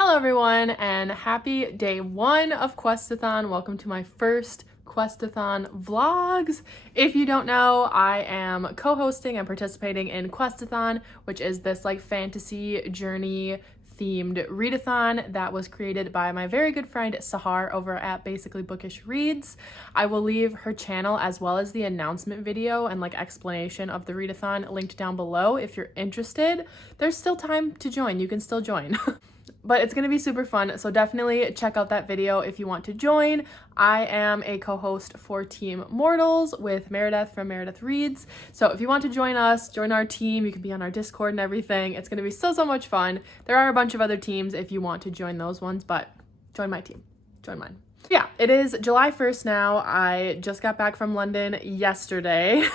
Hello everyone and happy day one of Quest-A-Thon. Welcome to my first Quest-A-Thon vlogs. If you don't know, I am co-hosting and participating in Quest-A-Thon, which is this like fantasy journey themed readathon that was created by my very good friend Sahar over at Basically Bookish Reads. I will leave her channel as well as the announcement video and like explanation of the readathon linked down below if you're interested. There's still time to join. You can still join. But it's going to be super fun, so definitely check out that video if you want to join. I am a co-host for Team Mortals with Meredith from Meredith Reads, so if you want to join us, join our team, you can be on our Discord and everything. It's going to be so much fun. There are a bunch of other teams if you want to join those ones, but join my team. Join mine. Yeah, it is July 1st now. I just got back from London yesterday.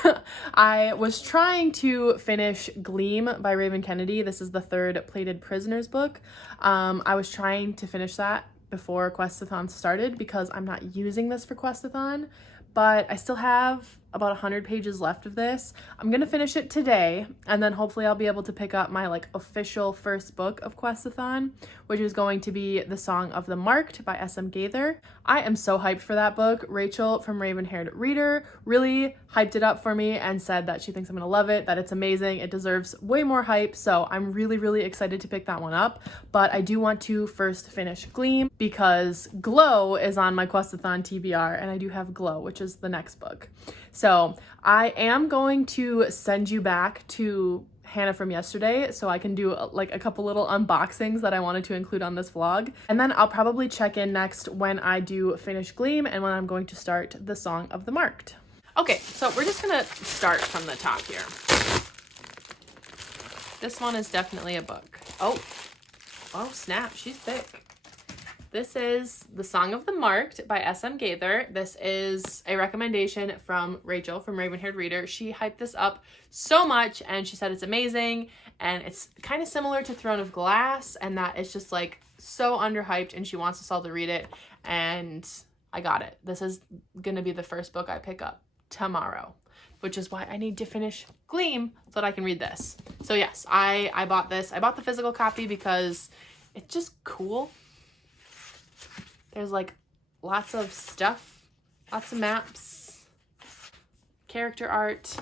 I was trying to finish Gleam by Raven Kennedy. This is the third Plated Prisoners book. I was trying to finish that before Questathon started because I'm not using this for Questathon, but I still have about 100 pages left of this. I'm gonna finish it today, and then hopefully I'll be able to pick up my like official first book of Questathon, which is going to be The Song of the Marked by S.M. Gaither. I am so hyped for that book. Rachel from Raven Haired Reader really hyped it up for me and said that she thinks I'm gonna love it, that it's amazing, it deserves way more hype, so I'm really excited to pick that one up. But I do want to first finish Gleam because Glow is on my Questathon TBR, and I do have Glow, which is the next book. So I am going to send you back to Hannah from yesterday so I can do like a couple little unboxings that I wanted to include on this vlog. And then I'll probably check in next when I do finish Gleam and when I'm going to start The Song of the Marked. Okay, so we're just gonna start from the top here. This one is definitely a book. Oh snap, she's thick. This is The Song of the Marked by S.M. Gaither. This is a recommendation from Rachel from Raven Haired Reader. She hyped this up so much and she said it's amazing and it's kind of similar to Throne of Glass and that it's just like so underhyped and she wants us all to read it, and I got it. This is gonna be the first book I pick up tomorrow, which is why I need to finish Gleam so that I can read this. So yes, I bought this. I bought the physical copy because it's just cool. There's like lots of stuff, lots of maps, character art.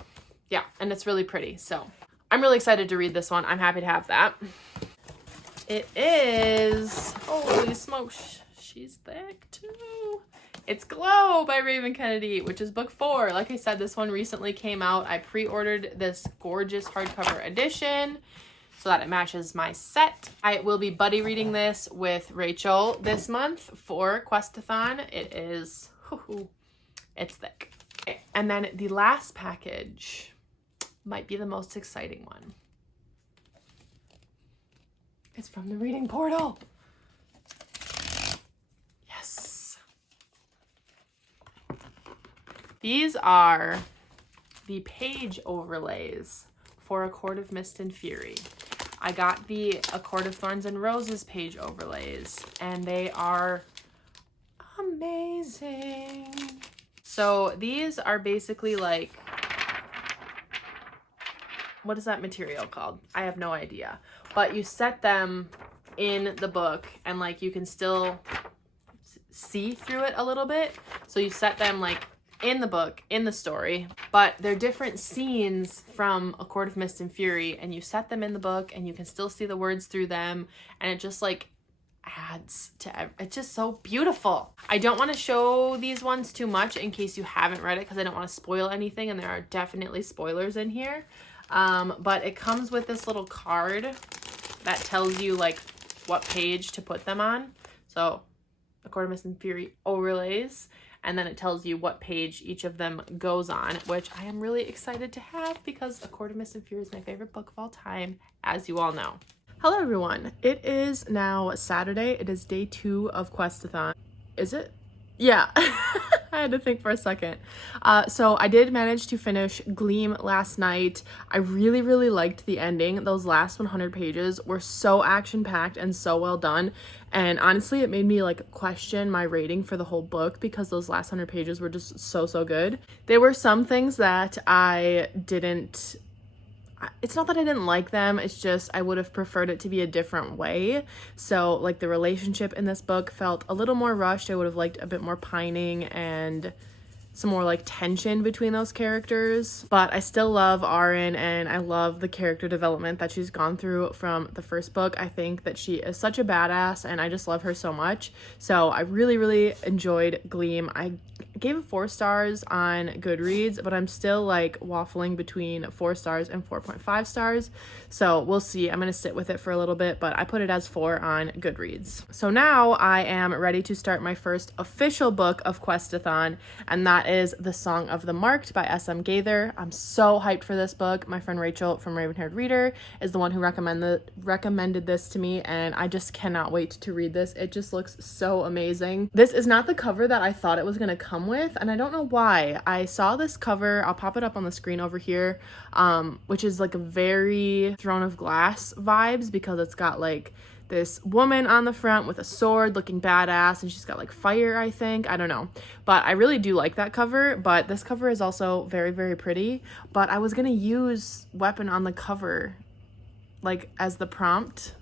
Yeah, and it's really pretty. So I'm really excited to read this one. I'm happy to have that. It is, holy smokes, she's thick too. It's Glow by Raven Kennedy, which is book 4. Like I said, this one recently came out. I pre-ordered this gorgeous hardcover edition so that it matches my set. I will be buddy reading this with Rachel this month for Questathon. It is, it's thick. Okay. And then the last package might be the most exciting one. It's from the reading portal. Yes. These are the page overlays for A Court of Mist and Fury. I got the A Court of Thorns and Roses page overlays, and they are amazing. So these are basically like, what is that material called? I have no idea. But you set them in the book, and like you can still see through it a little bit. So you set them like in the book, in the story, but they're different scenes from A Court of Mist and Fury, and you set them in the book and you can still see the words through them, and it just like adds to it's just so beautiful. I don't want to show these ones too much in case you haven't read it because I don't want to spoil anything, and there are definitely spoilers in here, but it comes with this little card that tells you like what page to put them on. So A Court of Mist and Fury overlays, and then it tells you what page each of them goes on, which I am really excited to have because A Court of Mist and Fury is my favorite book of all time, as you all know. Hello everyone, it is now Saturday. It is day 2 of Questathon. Is it? Yeah, I had to think for a second. So I did manage to finish Gleam last night. I really liked the ending. Those last 100 pages were so action-packed and so well done. And honestly, it made me like question my rating for the whole book because those last 100 pages were just so good. There were some things that I didn't it's not that I didn't like them, it's just I would have preferred it to be a different way. So like the relationship in this book felt a little more rushed. I would have liked a bit more pining and some more like tension between those characters. But I still love Arin, and I love the character development that she's gone through from the first book. I think that she is such a badass, and I just love her so much. So I really enjoyed Gleam. I gave it 4 stars on Goodreads, but I'm still like waffling between 4 stars and 4.5 stars. So we'll see. I'm gonna sit with it for a little bit, but I put it as 4 on Goodreads. So now I am ready to start my first official book of Quest-A-Thon, and that is The Song of the Marked by S.M. Gaither. I'm so hyped for this book. My friend Rachel from Raven-Haired Reader is the one who recommended this to me, and I just cannot wait to read this. It just looks so amazing. This is not the cover that I thought it was gonna come with, and I don't know why. I saw this cover, I'll pop it up on the screen over here, which is like a very Throne of Glass vibes, because it's got like this woman on the front with a sword looking badass, and she's got like fire, I think. I don't know. But I really do like that cover, but this cover is also very pretty. But I was gonna use weapon on the cover like as the prompt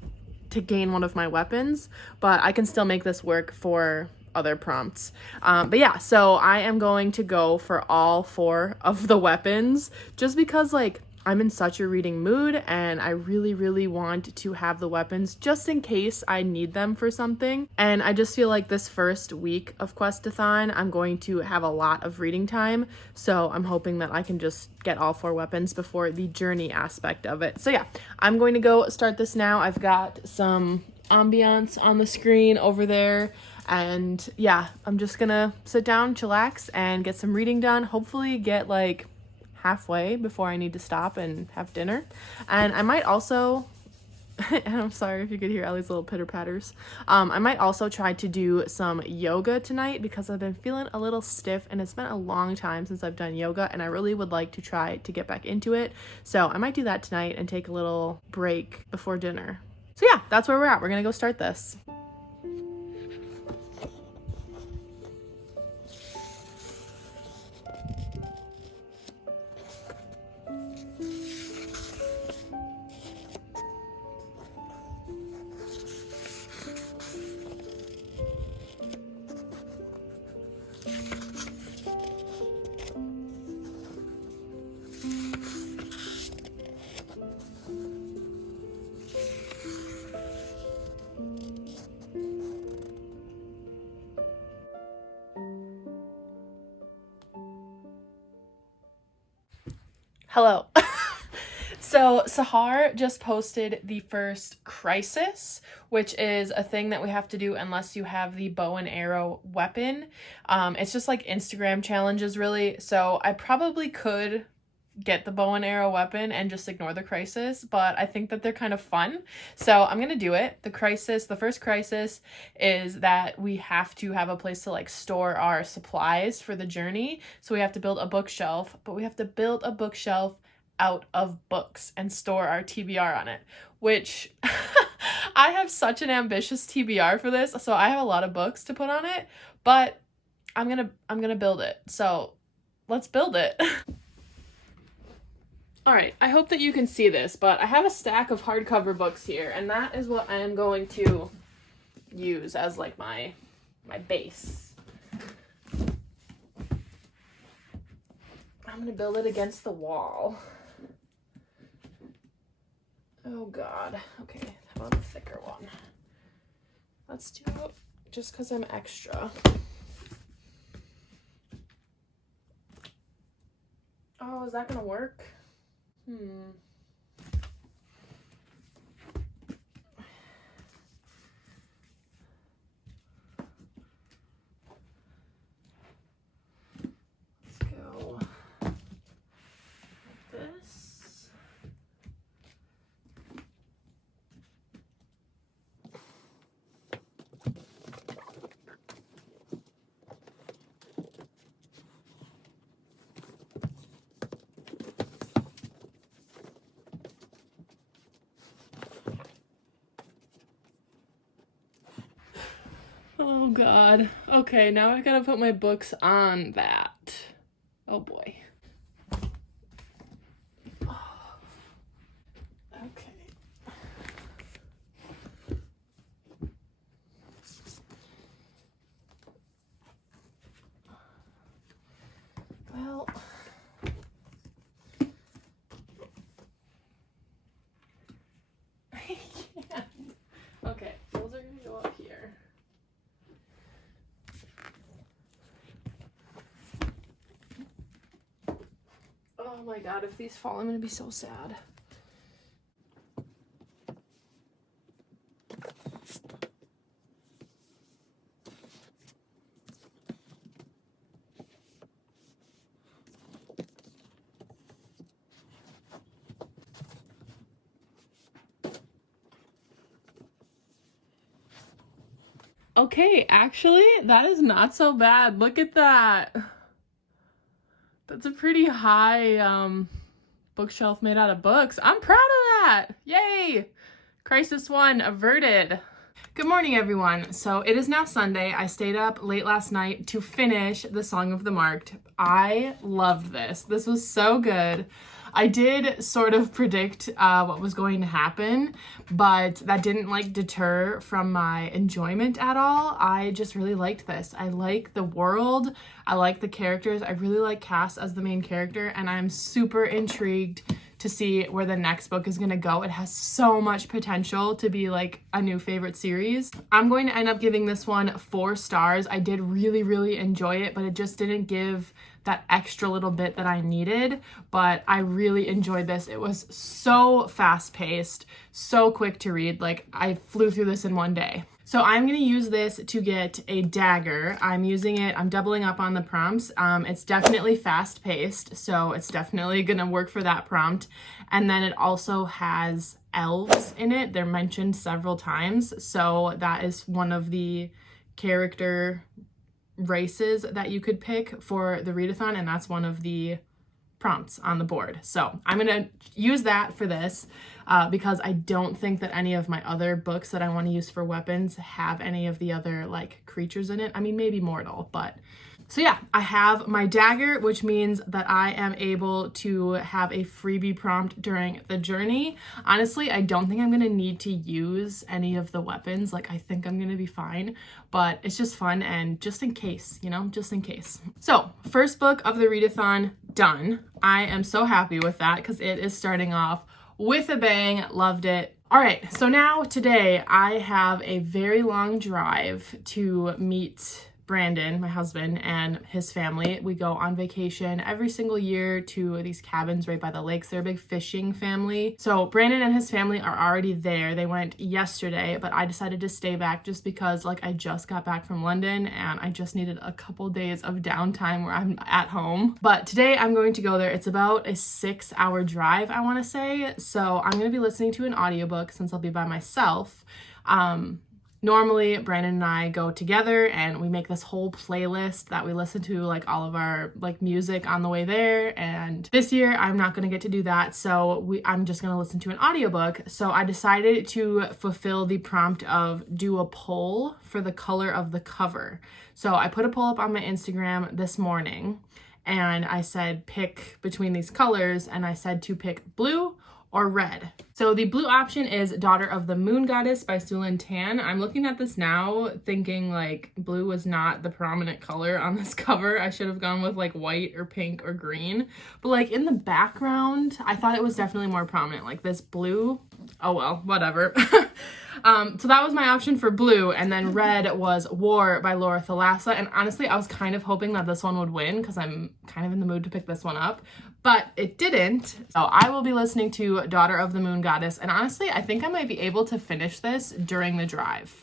to gain one of my weapons, but I can still make this work for other prompts. But yeah, so I am going to go for all 4 of the weapons just because like I'm in such a reading mood, and I really want to have the weapons just in case I need them for something. And I just feel like this first week of Quest-A-Thon, I'm going to have a lot of reading time. So I'm hoping that I can just get all 4 weapons before the journey aspect of it. So yeah, I'm going to go start this now. I've got some ambiance on the screen over there. And yeah, I'm just gonna sit down, chillax, and get some reading done. Hopefully get like halfway before I need to stop and have dinner. And I might also, and I'm sorry if you could hear Ellie's little pitter patters, I might also try to do some yoga tonight because I've been feeling a little stiff, and it's been a long time since I've done yoga, and I really would like to try to get back into it. So I might do that tonight and take a little break before dinner. So yeah, that's where we're at. We're gonna go start this. Hello. So Sahar just posted the first crisis, which is a thing that we have to do unless you have the bow and arrow weapon. It's just like Instagram challenges, really. So I probably could get the bow and arrow weapon and just ignore the crisis, but I think that they're kind of fun. So I'm gonna do it. The first crisis is that we have to have a place to like store our supplies for the journey. So we have to build a bookshelf, but we have to build a bookshelf out of books and store our TBR on it, which I have such an ambitious TBR for this. So I have a lot of books to put on it, but I'm gonna build it. So let's build it. All right, I hope that you can see this, but I have a stack of hardcover books here, and that is what I am going to use as like my base. I'm gonna build it against the wall. Oh God, okay, how about a thicker one? Let's do it just because I'm extra. Oh, is that gonna work? Let's go like this. Oh God. Okay, now I gotta put my books on that. Oh boy. my god, if these fall, I'm gonna be so sad. Okay, actually, that is not so bad. Look at that. That's a pretty high bookshelf made out of books. I'm proud of that. Yay! Crisis 1 averted. Good morning, everyone. So it is now Sunday. I stayed up late last night to finish The Song of the Marked. I loved this. This was so good. I did sort of predict what was going to happen, but that didn't like deter from my enjoyment at all. I just really liked this. I like the world. I like the characters. I really like Cass as the main character, and I'm super intrigued to see where the next book is going to go. It has so much potential to be like a new favorite series. I'm going to end up giving this one 4 stars. I did really, really enjoy it, but it just didn't give that extra little bit that I needed, but I really enjoyed this. It was so fast-paced, so quick to read. Like, I flew through this in one day. So I'm going to use this to get a dagger. I'm doubling up on the prompts. It's definitely fast-paced, so it's definitely going to work for that prompt. And then it also has elves in it. They're mentioned several times, so that is one of the character races that you could pick for the readathon, and that's one of the prompts on the board. So I'm gonna use that for this because I don't think that any of my other books that I want to use for weapons have any of the other like creatures in it. I mean, maybe mortal, but so yeah, I have my dagger, which means that I am able to have a freebie prompt during the journey. Honestly, I don't think I'm gonna need to use any of the weapons. Like, I think I'm gonna be fine, but it's just fun and just in case, you know, just in case. So, first book of the readathon done. I am so happy with that because it is starting off with a bang. Loved it. All right, so now today I have a very long drive to meet Brandon, my husband, and his family. We go on vacation every single year to these cabins right by the lakes. They're a big fishing family. So Brandon and his family are already there. They went yesterday, but I decided to stay back just because like I just got back from London and I just needed a couple days of downtime where I'm at home. But today I'm going to go there. It's about a 6-hour drive, I want to say. So I'm going to be listening to an audiobook since I'll be by myself. Normally, Brandon and I go together and we make this whole playlist that we listen to, like all of our like music on the way there. And this year, I'm not going to get to do that. So I'm just going to listen to an audiobook. So I decided to fulfill the prompt of do a poll for the color of the cover. So I put a poll up on my Instagram this morning and I said pick between these colors, and I said to pick blue or red. So the blue option is Daughter of the Moon Goddess by Sulin Tan. I'm looking at this now thinking like blue was not the prominent color on this cover. I should have gone with like white or pink or green. But like in the background, I thought it was definitely more prominent. Like this blue, oh well, whatever. So that was my option for blue, and then red was War by Laura Thalassa, and honestly I was kind of hoping that this one would win because I'm kind of in the mood to pick this one up, but it didn't. So I will be listening to Daughter of the Moon Goddess, and honestly I think I might be able to finish this during the drive.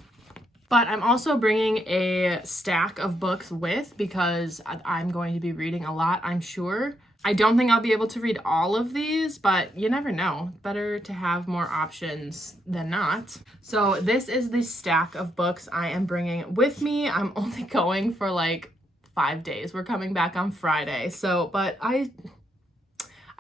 But I'm also bringing a stack of books with because I'm going to be reading a lot, I'm sure. I don't think I'll be able to read all of these, but you never know. Better to have more options than not. So this is the stack of books I am bringing with me. I'm only going for like 5 days. We're coming back on Friday. So, but I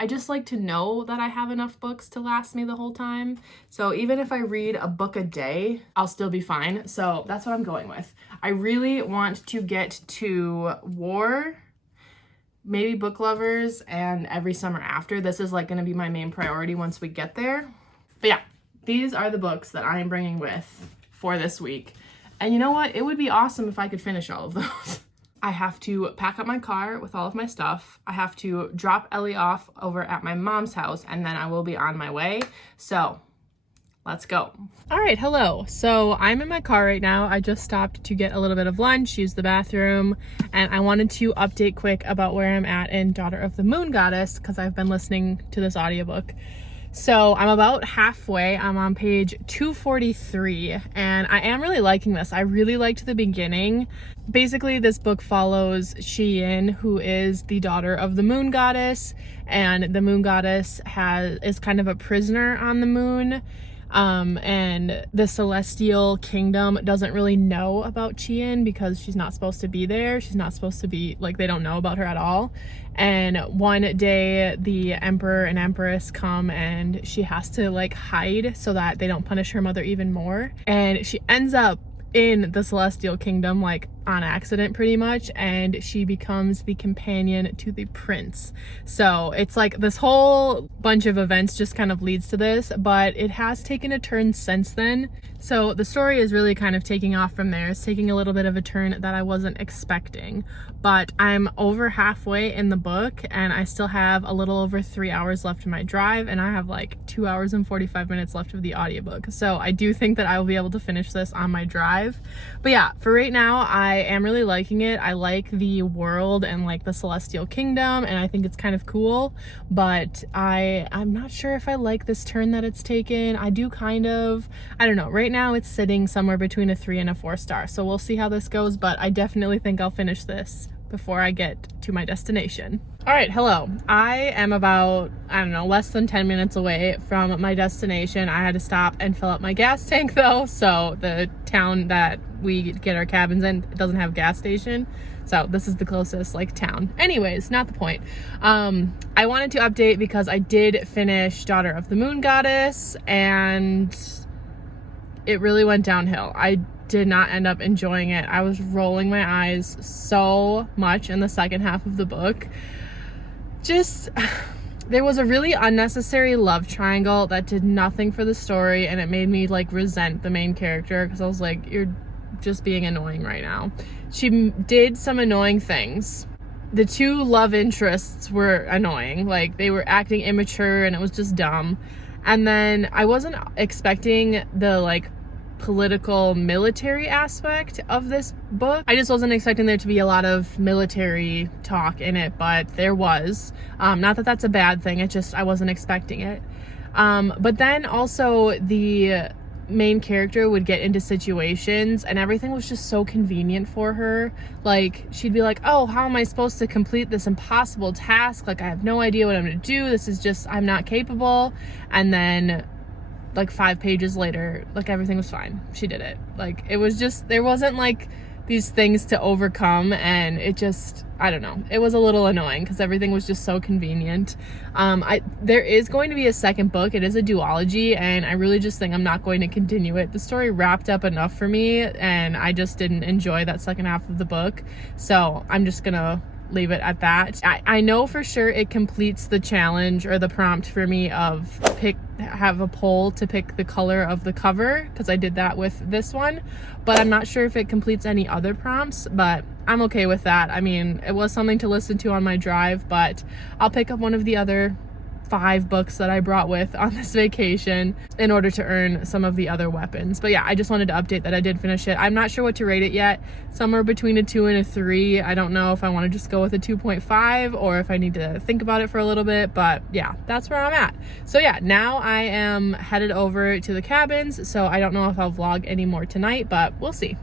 just like to know that I have enough books to last me the whole time. So even if I read a book a day, I'll still be fine. So that's what I'm going with. I really want to get to War, maybe Book Lovers, and Every Summer After. This is like going to be my main priority once we get there. But yeah, these are the books that I am bringing with for this week. And you know what? It would be awesome if I could finish all of those. I have to pack up my car with all of my stuff. I have to drop Ellie off over at my mom's house, and then I will be on my way. So Let's go. All right, hello. So I'm in my car right now. I just stopped to get a little bit of lunch, use the bathroom, and I wanted to update quick about where I'm at in Daughter of the Moon Goddess because I've been listening to this audiobook. So I'm about halfway. I'm on page 243 and I am really liking this. I really liked the beginning. Basically, this book follows Xiyin, who is the daughter of the moon goddess, and the moon goddess is kind of a prisoner on the moon. And the celestial kingdom doesn't really know about Qian because she's not supposed to be there. She's not supposed to be, like, they don't know about her at all. And one day the emperor and empress come and she has to like hide so that they don't punish her mother even more. And she ends up in the celestial kingdom, like on accident pretty much, and she becomes the companion to the prince. So it's like this whole bunch of events just kind of leads to this, but it has taken a turn since then. So the story is really kind of taking off from there. It's taking a little bit of a turn that I wasn't expecting, but I'm over halfway in the book and I still have a little over 3 hours left in my drive, and I have like 2 hours and 45 minutes left of the audiobook. So I do think that I will be able to finish this on my drive. But yeah, for right now, I am really liking it. I like the world and like the celestial kingdom, and I think it's kind of cool, but I'm not sure if I like this turn that it's taken. I do kind of, I don't know. Right now it's sitting somewhere between a 3 and a 4 star. So we'll see how this goes, but I definitely think I'll finish this before I get to my destination. All right, hello. I am about, I don't know, less than 10 minutes away from my destination. I had to stop and fill up my gas tank though. So the town that we get our cabins in doesn't have a gas station. So this is the closest like town. Anyways, not the point. I wanted to update because I did finish Daughter of the Moon Goddess and it really went downhill. I did not end up enjoying it. I was rolling my eyes so much in the second half of the book. Just, there was a really unnecessary love triangle that did nothing for the story, and it made me like resent the main character because I was like, you're just being annoying right now. She did some annoying things. The two love interests were annoying. Like, they were acting immature and it was just dumb. And then I wasn't expecting the like political military aspect of this book. I just wasn't expecting there to be a lot of military talk in it, but there was. Not that that's a bad thing, it just I wasn't expecting it. But then also the main character would get into situations and everything was just so convenient for her. Like, she'd be like, oh, how am I supposed to complete this impossible task? Like, I have no idea what I'm gonna do. This is just, I'm not capable. And then like 5 pages later, like everything was fine. She did it. Like, it was just, there wasn't like these things to overcome, and it just, I don't know. It was a little annoying because everything was just so convenient. There is going to be a second book. It is a duology, and I really just think I'm not going to continue it. The story wrapped up enough for me, and I just didn't enjoy that second half of the book. So I'm just gonna leave it at that. I know for sure it completes the challenge or the prompt for me of have a poll to pick the color of the cover, because I did that with this one, but I'm not sure if it completes any other prompts, but I'm okay with that. I mean, it was something to listen to on my drive, but I'll pick up one of the other 5 books that I brought with on this vacation in order to earn some of the other weapons. But yeah, I just wanted to update that I did finish it. I'm not sure what to rate it yet. Somewhere between a 2 and a 3. I don't know if I want to just go with a 2.5 or if I need to think about it for a little bit, but yeah, that's where I'm at. So yeah, now I am headed over to the cabins, so I don't know if I'll vlog anymore tonight, but we'll see.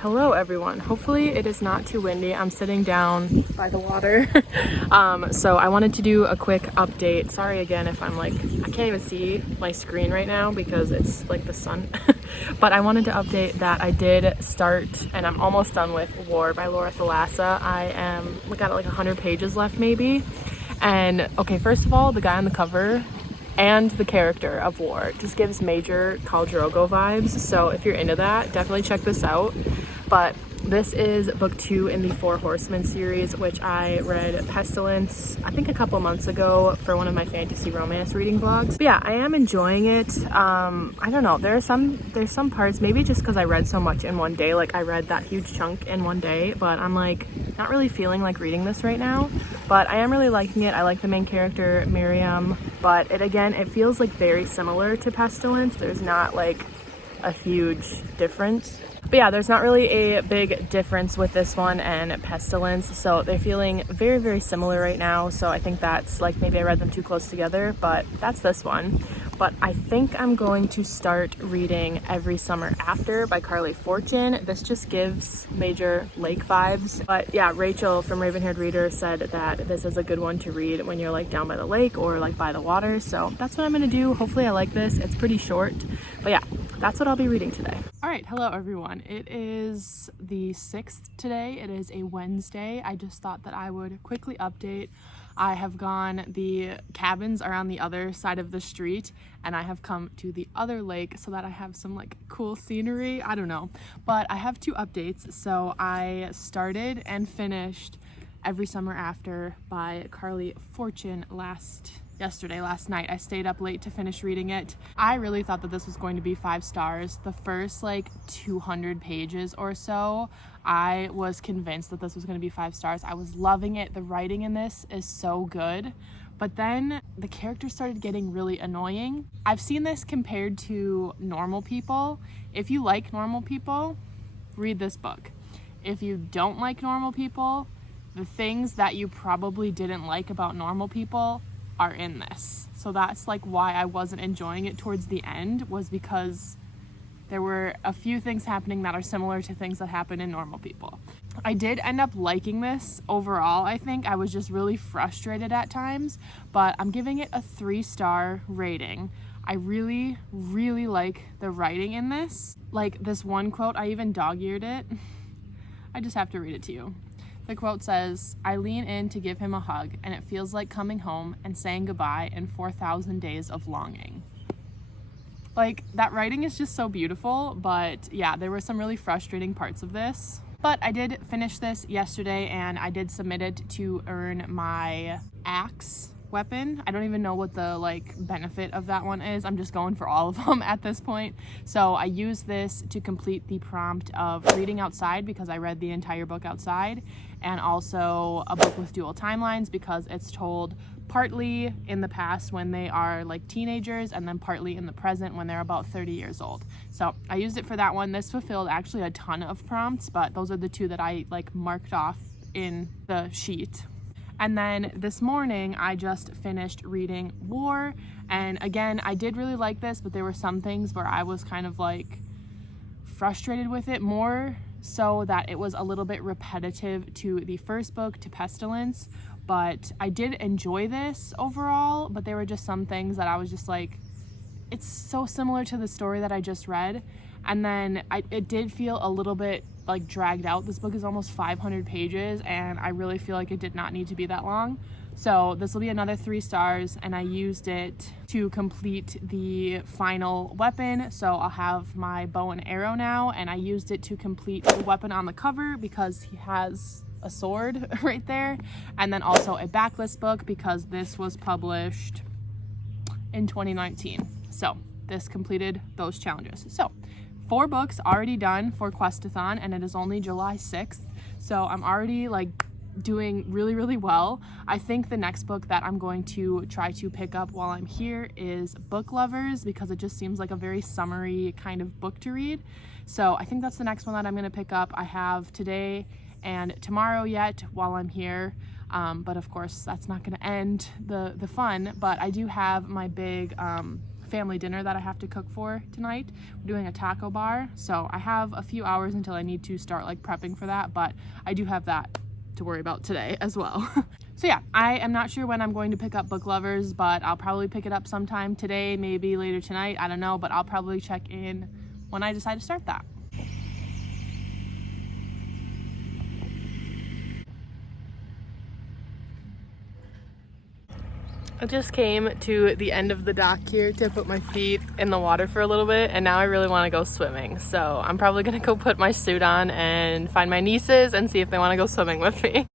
hello everyone. Hopefully it is not too windy. I'm sitting down by the water. So I wanted to do a quick update. Sorry again if I'm like, I can't even see my screen right now because it's like the sun. But I wanted to update that I did start, and I'm almost done with War by Laura Thalassa. We got like 100 pages left maybe. And okay, first of all, the guy on the cover and the character of War just gives major Khal Drogo vibes. So if you're into that, definitely check this out. But this is book 2 in the Four Horsemen series, which I read Pestilence, I think a couple months ago for one of my fantasy romance reading vlogs. But yeah, I am enjoying it. I don't know, there's some parts, maybe just because I read so much in one day, like I read that huge chunk in one day, but I'm like not really feeling like reading this right now. But I am really liking it. I like the main character, Miriam, but it feels like very similar to Pestilence. There's not like a huge difference. But yeah, there's not really a big difference with this one and Pestilence, so they're feeling very, very similar right now. So I think that's like, maybe I read them too close together, but that's this one. But I think I'm going to start reading Every Summer After by Carly Fortune. This just gives major lake vibes. But yeah, Rachel from Raven Haired Reader said that this is a good one to read when you're like down by the lake or like by the water. So that's what I'm gonna do. Hopefully I like this. It's pretty short, but yeah, that's what I'll be reading today. All right, hello everyone. It is the 6th today. It is a Wednesday. I just thought that I would quickly update. I have gone, the cabins are on the other side of the street, and I have come to the other lake so that I have some like cool scenery. I don't know, but I have 2 updates. So I started and finished Every Summer After by Carly Fortune last night. I stayed up late to finish reading it. I really thought that this was going to be 5 stars. The first like 200 pages or so, I was convinced that this was going to be 5 stars. I was loving it. The writing in this is so good. But then the characters started getting really annoying. I've seen this compared to Normal People. If you like Normal People, read this book. If you don't like Normal People, the things that you probably didn't like about Normal People are in this. So that's like why I wasn't enjoying it towards the end, was because there were a few things happening that are similar to things that happen in Normal People. I did end up liking this overall. I think I was just really frustrated at times, but I'm giving it a 3-star rating. I really, really like the writing in this. Like this one quote, I even dog-eared it. I just have to read it to you. The quote says, "I lean in to give him a hug, and it feels like coming home and saying goodbye in 4,000 days of longing." Like, that writing is just so beautiful, but yeah, there were some really frustrating parts of this. But I did finish this yesterday, and I did submit it to earn my axe weapon. I don't even know what the like benefit of that one is. I'm just going for all of them at this point. So I used this to complete the prompt of reading outside because I read the entire book outside, and also a book with dual timelines because it's told partly in the past when they are like teenagers and then partly in the present when they're about 30 years old. So I used it for that one. This fulfilled actually a ton of prompts, but those are the 2 that I like marked off in the sheet. And then this morning, I just finished reading War. And again, I did really like this, but there were some things where I was kind of like frustrated with it, more so that it was a little bit repetitive to the first book, to Pestilence. But I did enjoy this overall, but there were just some things that I was just like, it's so similar to the story that I just read. And then it did feel a little bit like dragged out. This book is almost 500 pages, and I really feel like it did not need to be that long. So this will be another 3 stars, and I used it to complete the final weapon. So I'll have my bow and arrow now, and I used it to complete the weapon on the cover because he has a sword right there, and then also a backlist book because this was published in 2019. So this completed those challenges. So 4 books already done for Quest-A-Thon, and it is only July 6th. So I'm already like doing really, really well. I think the next book that I'm going to try to pick up while I'm here is Book Lovers, because it just seems like a very summery kind of book to read. So I think that's the next one that I'm going to pick up. I have today and tomorrow yet while I'm here, but of course that's not going to end the fun. But I do have my big family dinner that I have to cook for tonight. We're doing a taco bar, so I have a few hours until I need to start like prepping for that, but I do have that to worry about today as well. So yeah, I am not sure when I'm going to pick up Book Lovers, but I'll probably pick it up sometime today, maybe later tonight, I don't know, but I'll probably check in when I decide to start that. I just came to the end of the dock here to put my feet in the water for a little bit, and now I really want to go swimming. So I'm probably gonna go put my suit on and find my nieces and see if they want to go swimming with me.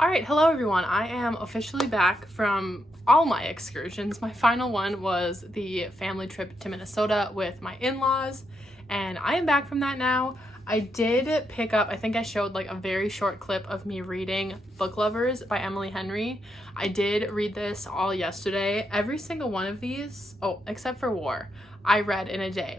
Alright, hello everyone. I am officially back from all my excursions. My final one was the family trip to Minnesota with my in-laws, and I am back from that now. I did pick up, I think I showed like a very short clip of me reading Book Lovers by Emily Henry. I did read this all yesterday. Every single one of these, oh, except for War, I read in a day,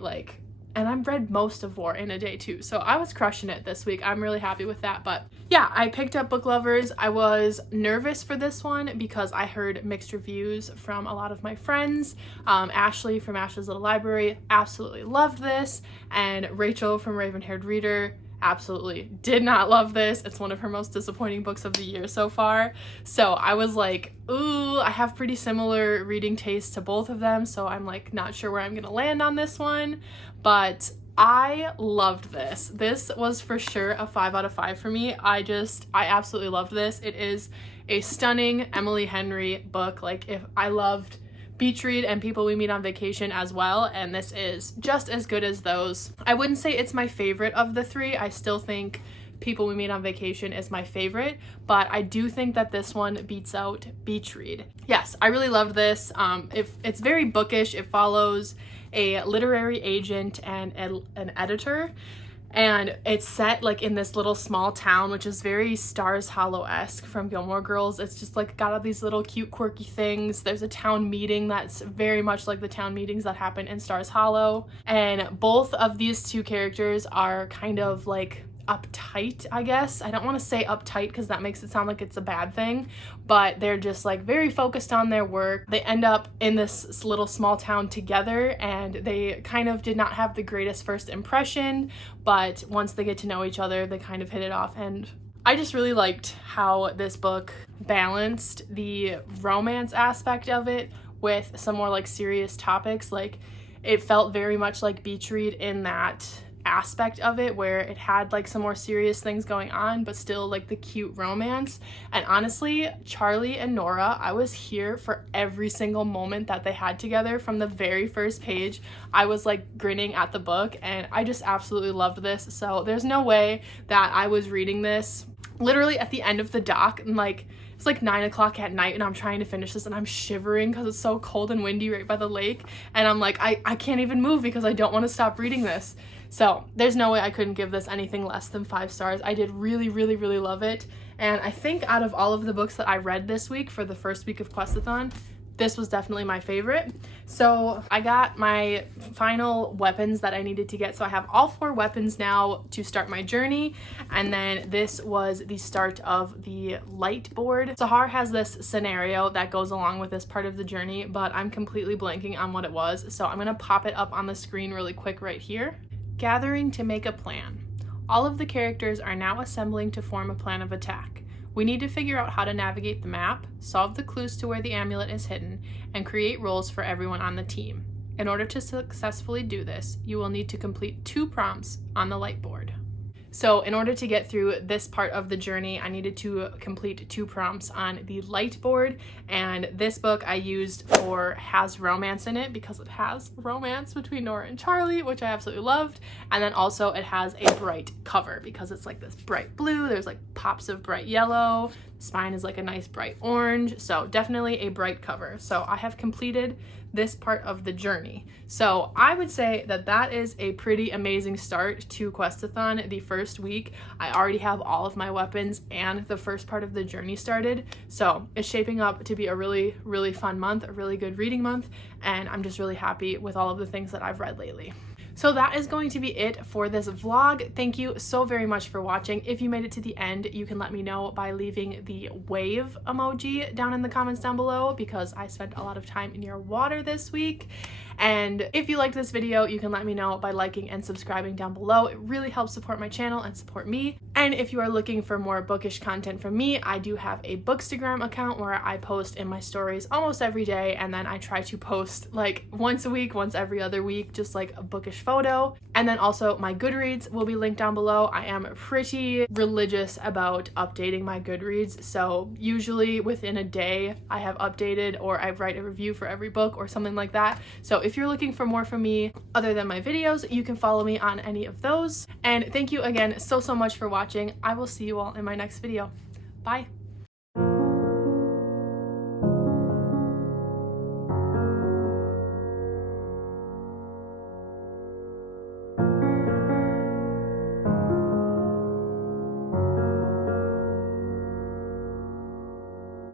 and I've read most of War in a day too, so I was crushing it this week. I'm really happy with that. But yeah, I picked up Book Lovers. I was nervous for this one because I heard mixed reviews from a lot of my friends. Ashley from Ashley's Little Library absolutely loved this, and Rachel from Raven Haired Reader absolutely did not love this. It's one of her most disappointing books of the year so far. So I was like, ooh, I have pretty similar reading tastes to both of them, so I'm like not sure where I'm gonna land on this one, but I loved this. This was for sure a 5 out of 5 for me. I absolutely loved this. It is a stunning Emily Henry book. Like, if I loved Beach Read and People We Meet on Vacation as well, and this is just as good as those. I wouldn't say it's my favorite of the three. I still think People We Meet on Vacation is my favorite, but I do think that this one beats out Beach Read. Yes, I really loved this. It's very bookish. It follows a literary agent and an editor, and it's set like in this little small town, which is very Stars Hollow-esque from Gilmore Girls. It's just like got all these little cute quirky things. There's a town meeting that's very much like the town meetings that happen in Stars Hollow, and both of these two characters are kind of like uptight, I guess. I don't want to say uptight because that makes it sound like it's a bad thing, but they're just like very focused on their work. They end up in this little small town together, and they kind of did not have the greatest first impression, but once they get to know each other, they kind of hit it off. And I just really liked how this book balanced the romance aspect of it with some more like serious topics. Like, it felt very much like Beach Read in that aspect of it, where it had like some more serious things going on but still like the cute romance. And honestly, Charlie and Nora, I was here for every single moment that they had together. From the very first page, I was like grinning at the book, and I just absolutely loved this. So there's no way that I was reading this literally at the end of the dock, and like it's like 9 o'clock at night and I'm trying to finish this and I'm shivering because it's so cold and windy right by the lake, and I'm like, I can't even move because I don't want to stop reading this. So there's no way I couldn't give this anything less than 5 stars. I did really, really, really love it. And I think out of all of the books that I read this week for the first week of Quest-A-Thon, this was definitely my favorite. So I got my final weapons that I needed to get. So I have all 4 weapons now to start my journey. And then this was the start of the light board. Sahar has this scenario that goes along with this part of the journey, but I'm completely blanking on what it was. So I'm gonna pop it up on the screen really quick right here. Gathering to make a plan. All of the characters are now assembling to form a plan of attack. We need to figure out how to navigate the map, solve the clues to where the amulet is hidden, and create roles for everyone on the team. In order to successfully do this, you will need to complete 2 prompts on the light board. So in order to get through this part of the journey, I needed to complete 2 prompts on the light board, and this book I used for has romance in it because it has romance between Nora and Charlie, which I absolutely loved, and then also it has a bright cover because it's like this bright blue, there's like pops of bright yellow, the spine is like a nice bright orange, so definitely a bright cover. So I have completed this part of the journey. So I would say that that is a pretty amazing start to Questathon. The first week, I already have all of my weapons and the first part of the journey started. So it's shaping up to be a really, really fun month, a really good reading month, and I'm just really happy with all of the things that I've read lately. So that is going to be it for this vlog. Thank you so very much for watching. If you made it to the end, you can let me know by leaving the wave emoji down in the comments down below, because I spent a lot of time near water this week. And if you liked this video, you can let me know by liking and subscribing down below. It really helps support my channel and support me. And if you are looking for more bookish content from me, I do have a Bookstagram account where I post in my stories almost every day, and then I try to post like once a week, once every other week, just like a bookish photo. And then also my Goodreads will be linked down below. I am pretty religious about updating my Goodreads, so usually within a day I have updated, or I write a review for every book or something like that. So if you're looking for more from me other than my videos, you can follow me on any of those. And thank you again so much for watching. I will see you all in my next video. Bye.